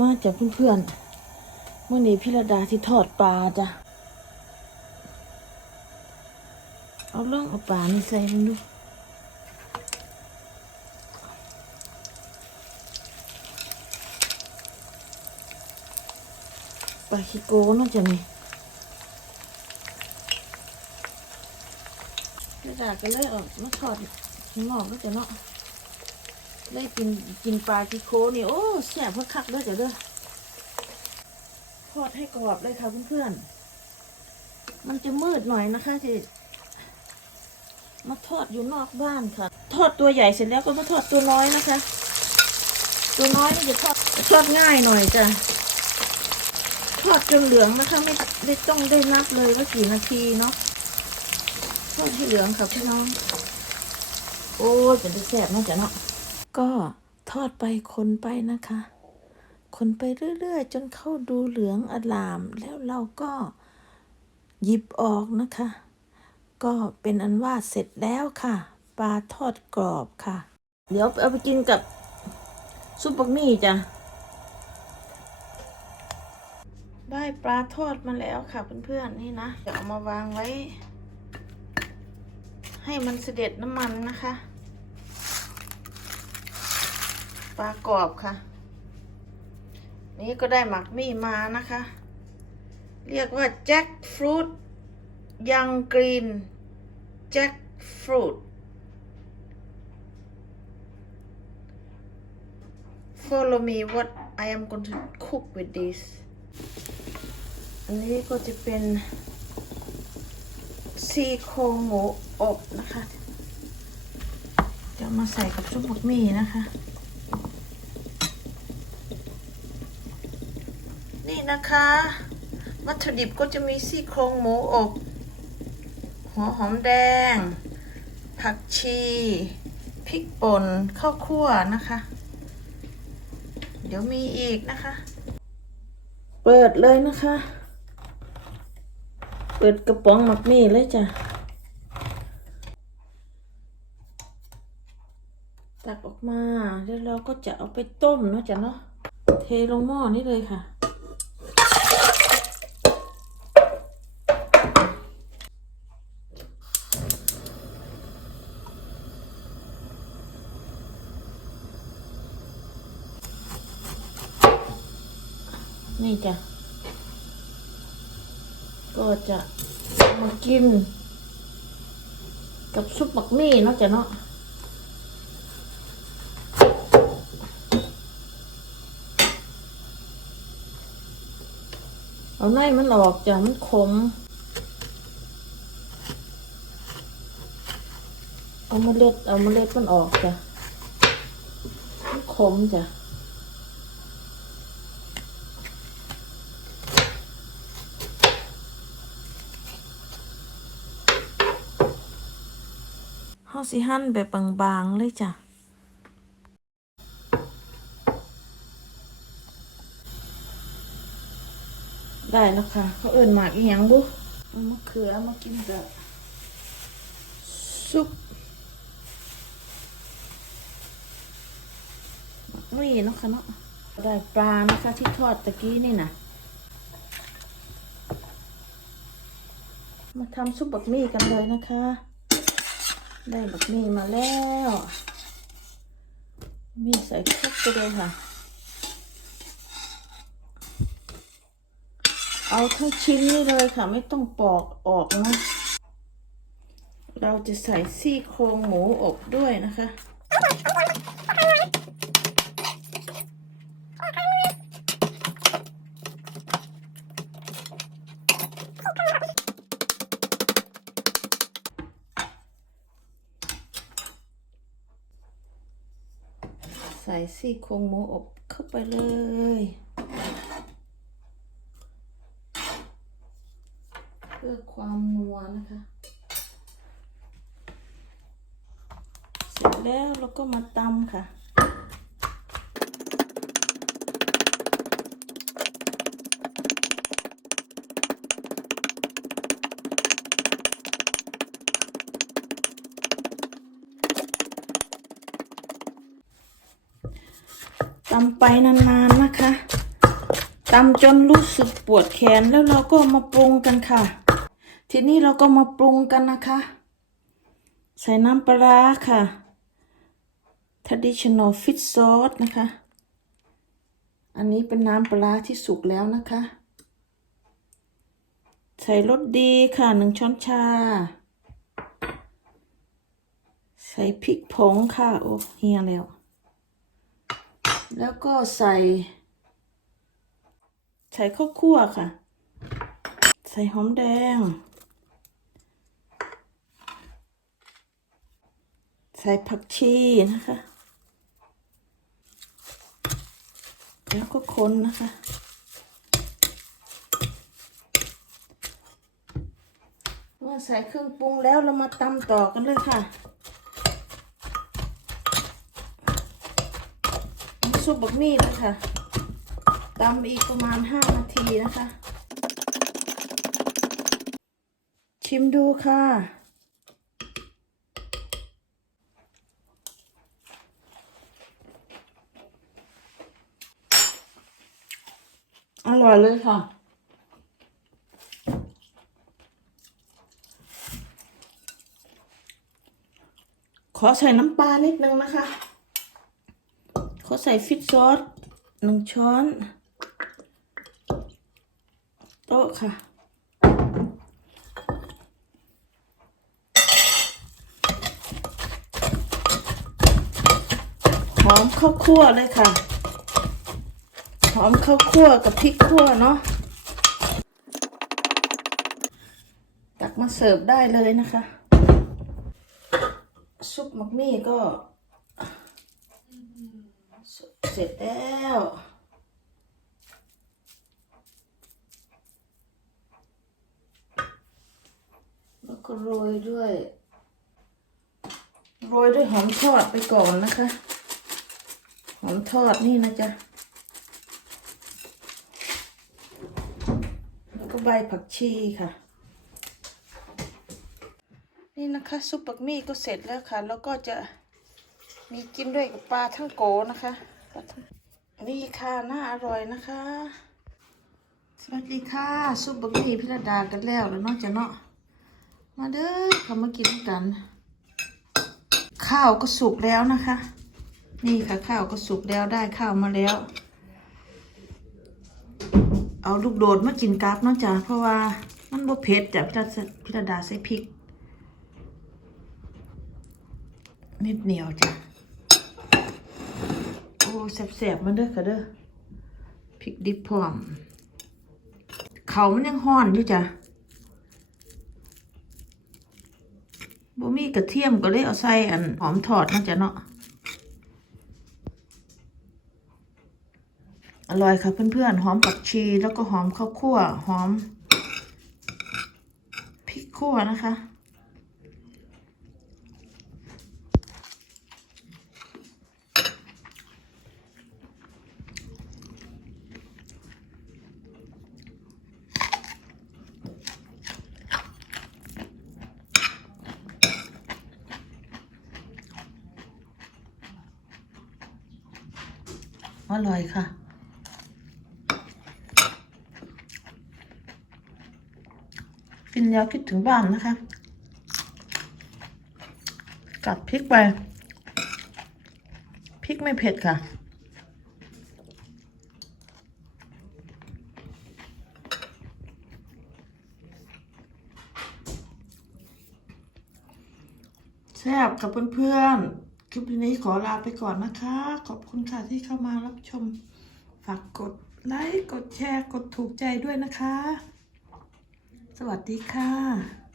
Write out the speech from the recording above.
มาจากเพื่อนๆเมื่อนี้พี่ระดาที่ทอดปลาจ้ะ เอาล่องเอาปลานี่ใส่มันดูปลาคิโกน่าจะมีกระดาก็เลยออกมาทอดข้างนอกแล้วจ้ะเนาะ ได้กินกินปลาคิโกนี่โอ้แซ่บเพื่อคักเด้อจ้ะเด้อทอดให้กรอบเลยค่ะเพื่อนๆมันจะมืดหน่อยนะคะที่มาทอดอยู่นอกบ้านค่ะ ทอดตัวใหญ่เสร็จแล้วก็มาทอดตัวน้อยนะคะ ตัวน้อยนี่จะทอดทอดง่ายหน่อยจ้ะทอดจนเหลืองนะคะไม่ได้ต้องได้นับเลยว่ากี่นาทีเนาะทอดให้เหลืองค่ะพี่น้อง โอ้ยจะได้แซ่บเนาะจ้ะเนาะ ก็ทอดไปคนไปนะคะ คนไปเรื่อยๆ จนเข้าดูเหลืองอลาม แล้วเราก็หยิบออกนะคะ ก็เป็นอันว่าเสร็จแล้วค่ะ ปลาทอดกรอบค่ะ เดี๋ยวเอาไปกินกับซุปบักมี่จ้ะ ได้ปลาทอดมาแล้วค่ะเพื่อนๆนี่นะเดี๋ยวเอามาวางไว้ ให้มันเสด็จน้ำมันนะคะ ปลากรอบค่ะ นี่ก็ได้หมักมี่มานะคะ เรียกว่าแจ็คฟรุตยังกรีนแจ็คฟรุต follow me what I am going to cook with this อันนี้ก็จะเป็นซี่โครงหมูอบนะคะ จะมาใส่กับซุปหมักมี่นะคะ นี่นะคะ วัตถุดิบก็จะมีซี่โครงหมูอบ หัวหอมแดง ผักชี พริกป่น ข้าวคั่วนะคะ เดี๋ยวมีอีกนะคะ เปิดเลยนะคะ เปิดกระป๋องหมักมี่เลยจ้ะ ตักออกมาแล้วเราก็จะเอาไปต้มเนาะจ้ะเนาะเทลงหม้อนี่เลยค่ะ นี่จ้ะ ก็จะมากิน กับซุปหมักมี่เนาะจ้ะเนาะเอาในมันออกจ้ะมันขม เอาเมล็ดเอาเมล็ดมันออกจ้ะ มันขมจ้ะ สิหั่นแบบบางๆเลยจ้ะได้แล้วค่ะเขาเอิ่นหมากอีหยังบุมะเขือมากินกับซุปหมักมี่เนาะค่ะเนาะได้ปลานะคะที่ทอดตะกี้นี่นะมาทำซุปบักมี่กันเลยนะคะ ได้บักมี่มาแล้ว มีใส่ครบไปเลยค่ะ เอาทั้งชิ้นนี่เลยค่ะ ไม่ต้องปอกออกนะ เราจะใส่ซี่โครงหมูอบด้วยนะคะ ใส่ซี่โครงหมูอบเข้าไปเลย เพื่อความนัวนะคะ เสร็จแล้วเราก็มาตำค่ะ ตำไปนานๆนะคะตำจนรู้สึกปวดแขนแล้วเราก็มาปรุงกันค่ะ ทีนี้เราก็มาปรุงกันนะคะ ใส่น้ำปลาค่ะ traditional fish sauce นะคะ อันนี้เป็นน้ำปลาที่สุกแล้วนะคะ ใส่รสดีค่ะหนึ่งช้อนชา ใส่พริกผงค่ะ โอ้เฮียแล้ว แล้วก็ใส่ ใส่ข้าวคั่วค่ะ ใส่หอมแดง ใส่ผักชีนะคะ แล้วก็คนนะคะเมื่อใส่เครื่องปรุงแล้วเรามาตำต่อกันเลยค่ะน้ำ ซุปบักมี่นะคะตำอีกประมาณห้านาทีนะคะ ชิมดูค่ะ อร่อยเลยค่ะขอใส่น้ำปลานิดนึงนะคะ ขอใส่ฟิตซอสหนึ่งช้อน โต๊ะค่ะ หอมข้าวคั่วเลยค่ะ หอมข้าวคั่วกับพริกคั่วเนาะตักมาเสิร์ฟได้เลยนะคะ ซุปมักมี่ก็ เสร็จแล้วแล้วก็โรยด้วย โรยด้วยหอมทอดไปก่อนนะคะ หอมทอดนี่นะจ๊ะ แล้วก็ใบผักชีค่ะ นี่นะคะซุปบักมี่ก็เสร็จแล้วค่ะ แล้วก็จะมีกินด้วยกับปลาทั้งโกนะคะ นี่ค่ะน่าอร่อยนะคะ สวัสดีค่ะซุปบักมี่พิรดากันแล้วแล้วเนาะจะเนาะมาเด้อเขามากินกัน ข้าวก็สุกแล้วนะคะ นี่ค่ะข้าวก็สุกแล้วได้ข้าวมาแล้ว เอาลูกโดดมากินกับเนาะจ้ะเพราะว่ามันบ่เผ็ดจ้ะพิรดาพิรดาใส่พริกนิดเหนียวจ้ะ อ้แสบๆมันเด้อค่ะเด้อพริกดิบพร้อมเขามันยังห้อนอยู่จ้ะบ่มีกระเทียมก็เลยเอาใส่อันหอมทอดนะจ๊ะเนาะอร่อยค่ะเพื่อนๆ หอมผักชีแล้วก็หอมข้าวคั่ว หอมพริกคั่วนะคะ อร่อยค่ะ กินแล้วคิดถึงบ้านนะคะ กัดพริกไป พริกไม่เผ็ดค่ะ แซ่บกับเพื่อนๆ คลิปนี้ขอลาไปก่อนนะคะ ขอบคุณค่ะที่เข้ามารับชม ฝากกดไลค์ กดแชร์ กดถูกใจด้วยนะคะ สวัสดีค่ะ